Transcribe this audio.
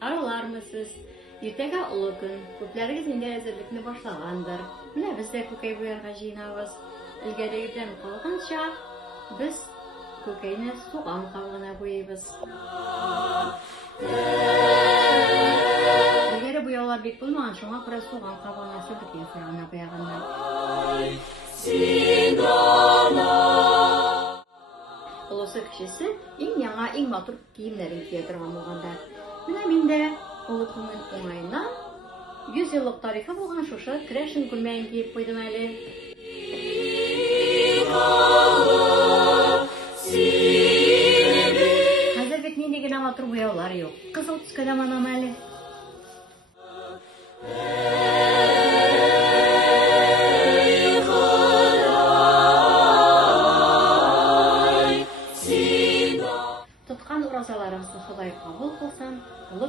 Аралармысыз. Иртәгә олы көн. Күпләрегез инде әзерлекне башлагандыр. Менә без дә күкәй буярга җыенабыз. Илгәрегедән калганча, без күкәйне суган кабыгына буйбыз. Илгәре буяулар бик булмаган, шуңа күрә суган кабыгына сөртеп ясаган буяганнар. Олысы кешесе иң яңа, иң матур киемнәрен кия торган булганда. Менә мин дә олы көннең уңаеннан 100 еллык тарихы булган шушы керәшен күлмәген киеп куйдым әле. Хәзер бит нинди генә матур буяулар юк. Кызыл төскә дә манам әле. Тоткан уразаларымызны Ходай кабул кылсын.